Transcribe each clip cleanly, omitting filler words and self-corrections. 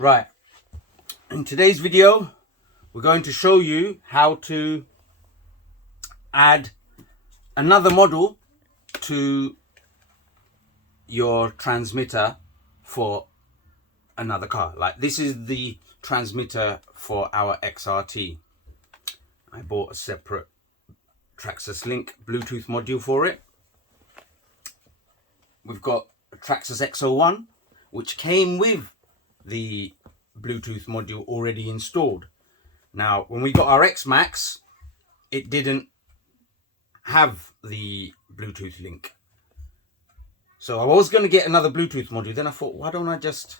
Right, in today's video we're going to show you how to add another model to your transmitter for another car. Like this is the transmitter for our XRT. I bought a separate Traxxas Link Bluetooth module for it. We've got a Traxxas X01 which came with the Bluetooth module already installed. Now when we got our X Max, it didn't have the Bluetooth link, so I was going to get another Bluetooth module. Then I thought, why don't I just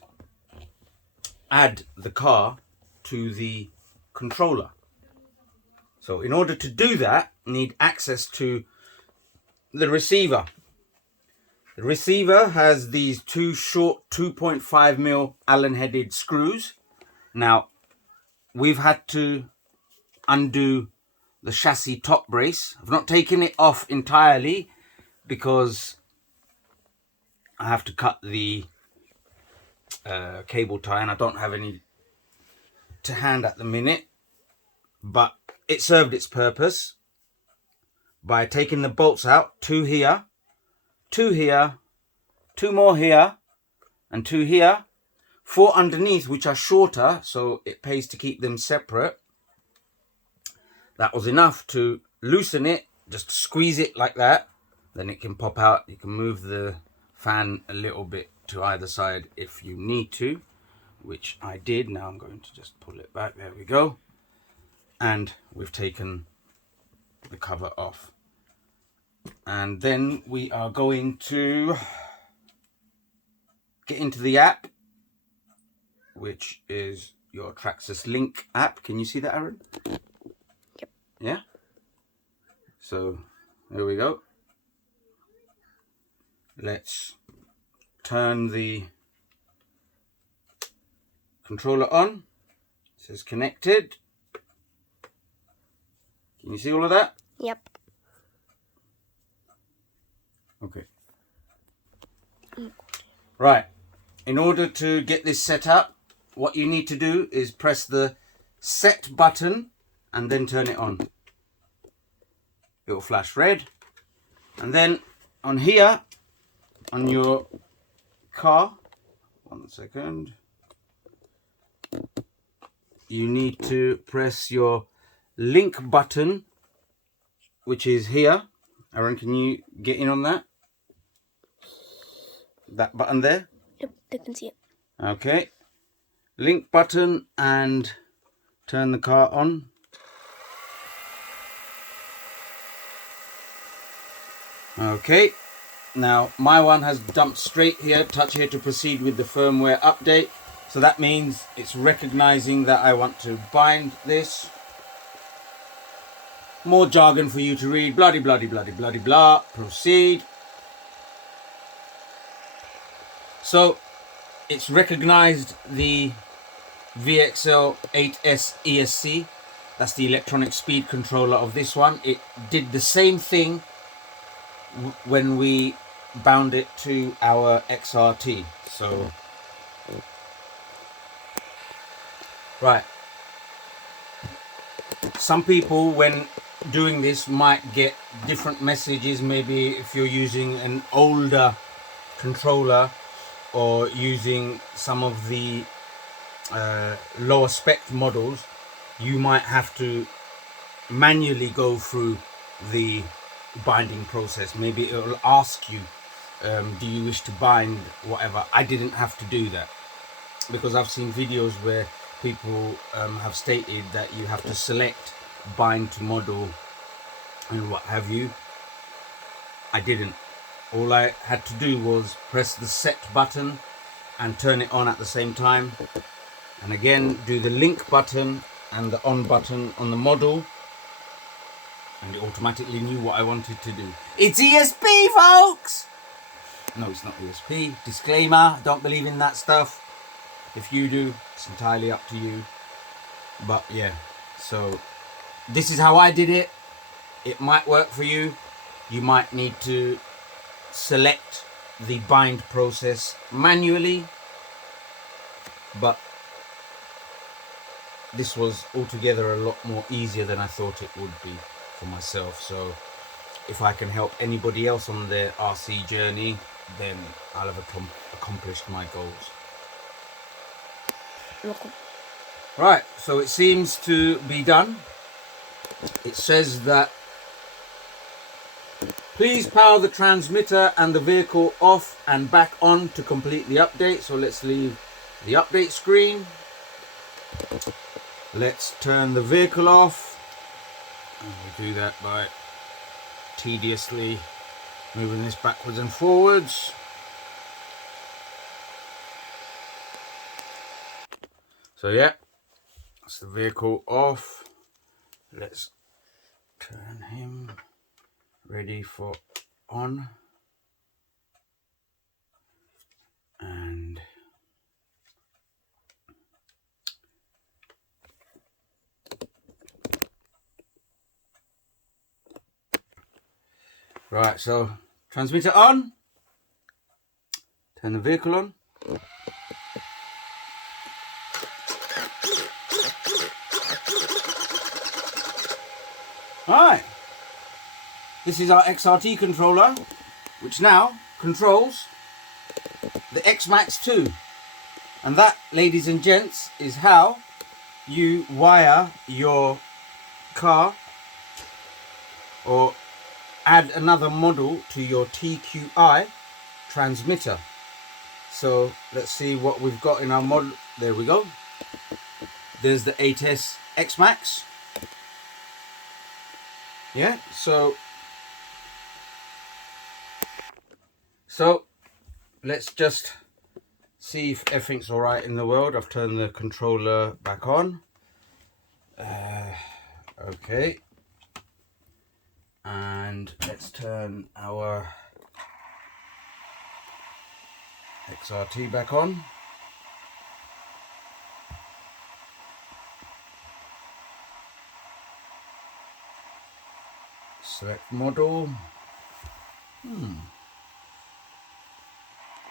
add the car to the controller? So in order to do that, I need access to the receiver. The receiver has these two short 2.5mm Allen headed screws. Now we've had to undo the chassis top brace. I've not taken it off entirely because I have to cut the cable tie and I don't have any to hand at the minute, but it served its purpose by taking the bolts out. Two here, two here, two more here, and two here, four underneath which are shorter, so it pays to keep them separate. That was enough to loosen it. Just squeeze it like that, then it can pop out. You can move the fan a little bit to either side if you need to, which I did. Now I'm going to just pull it back. There we go. And we've taken the cover off. And then we are going to get into the app, which is your Traxxas Link app. Can you see that, Aaron? Yep. Yeah? So, there we go. Let's turn the controller on. It says connected. Can you see all of that? Yep. Okay. Right. In order to get this set up, what you need to do is press the set button and then turn it on. It will flash red. And then on here, on your car, 1 second, you need to press your link button, which is here. Aaron, can you get in on that? That button there? Yep, I can see it. Okay. Link button and turn the car on. Okay. Now my one has dumped straight here. Touch here to proceed with the firmware update. So that means it's recognizing that I want to bind this. More jargon for you to read. Bloody, bloody, bloody, bloody, blah. Proceed. So it's recognized the VXL 8S ESC. That's the electronic speed controller of this one. It did the same thing when we bound it to our XRT. So, right. Some people, when doing this, might get different messages. Maybe if you're using an older controller or using some of the lower spec models, you might have to manually go through the binding process. Maybe it will ask you, do you wish to bind whatever. I didn't have to do that because I've seen videos where people have stated that you have to select bind to model and what have you. I didn't. All I had to do was press the set button and turn it on at the same time, and again do the link button and the on button on the model, and it automatically knew what I wanted to do. It's ESP, folks! No, it's not ESP. Disclaimer, don't believe in that stuff. If you do, it's entirely up to you. But yeah, so this is how I did it. It might work for you. You might need to select the bind process manually, but this was altogether a lot more easier than I thought it would be for myself. So if I can help anybody else on their RC journey, then I'll have accomplished my goals. Right, so it seems to be done. It says that please power the transmitter and the vehicle off and back on to complete the update. So let's leave the update screen. Let's turn the vehicle off. And we do that by tediously moving this backwards and forwards. So yeah, that's the vehicle off. Let's turn him ready for on. And right, so transmitter on. Turn the vehicle on. Alright, this is our XRT controller, which now controls the X-Max 2. And that, ladies and gents, is how you wire your car or add another model to your TQi transmitter. So let's see what we've got in our model. There we go. There's the 8S X-Max. Yeah, so let's just see if everything's all right in the world. I've turned the controller back on. Okay, and let's turn our XRT back on. Select model.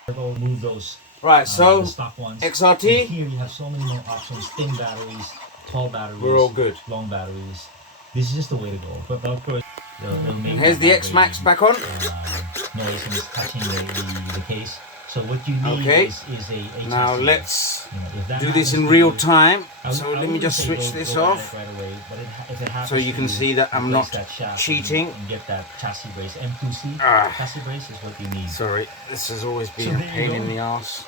Move those. Right, so the stock ones. XRT. And here you have so many more options: thin batteries, tall batteries, We're all good. long batteries. This is just the way to go. But of course, they'll make Here's the X-Max back on. Noise and it's touching the case. So what you need is a now chassis. let's If do this in real time. So let me just switch this off. Right away, but if it So you can see that I'm not cheating. And get that chassis brace. M2C chassis brace is what you need. Sorry, this has always been a pain in the ass.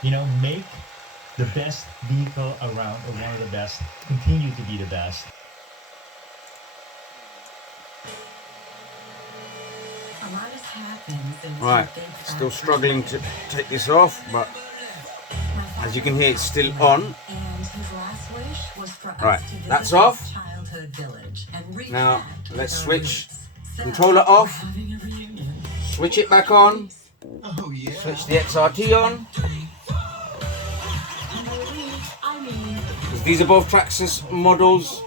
You know, make the best vehicle around, or one of the best. Continue to be the best. Right, still struggling to take this off, but as you can hear, it's still on. Right, that's off. Now let's switch controller off, switch it back on, switch the XRT on. These are both Traxxas models,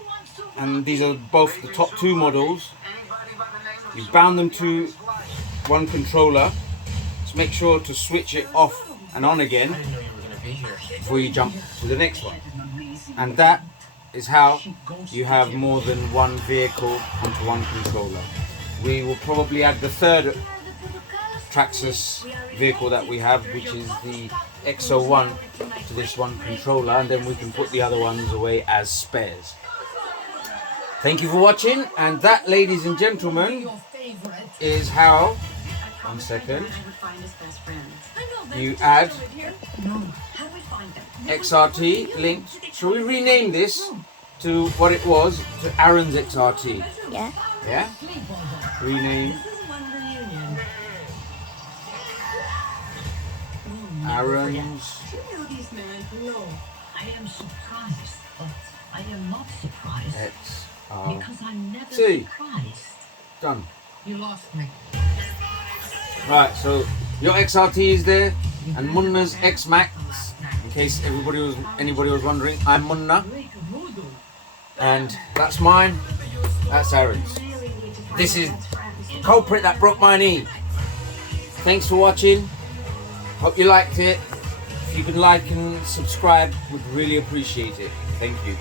and these are both the top two models. You bound them to one controller. Just make sure to switch it off and on again before you jump to the next one. And that is how you have more than one vehicle onto one controller. We will probably add the third Traxxas vehicle that we have, which is the XO1, to this one controller, and then we can put the other ones away as spares. Thank you for watching, and that, ladies and gentlemen, is how, one second, you add XRT linked. Shall we rename this to what it was, to Aaron's XRT? Yeah. Yeah? Rename Aaron's. No, I am surprised, but I am not surprised because I'm never surprised. Done. You lost me. Right, so your XRT is there, and Munna's X-Max. In case anybody was wondering, I'm Munna, and that's mine. That's Aaron's. This is the culprit that broke my knee. Thanks for watching. Hope you liked it. If If you could like and subscribe, would really appreciate it. Thank you.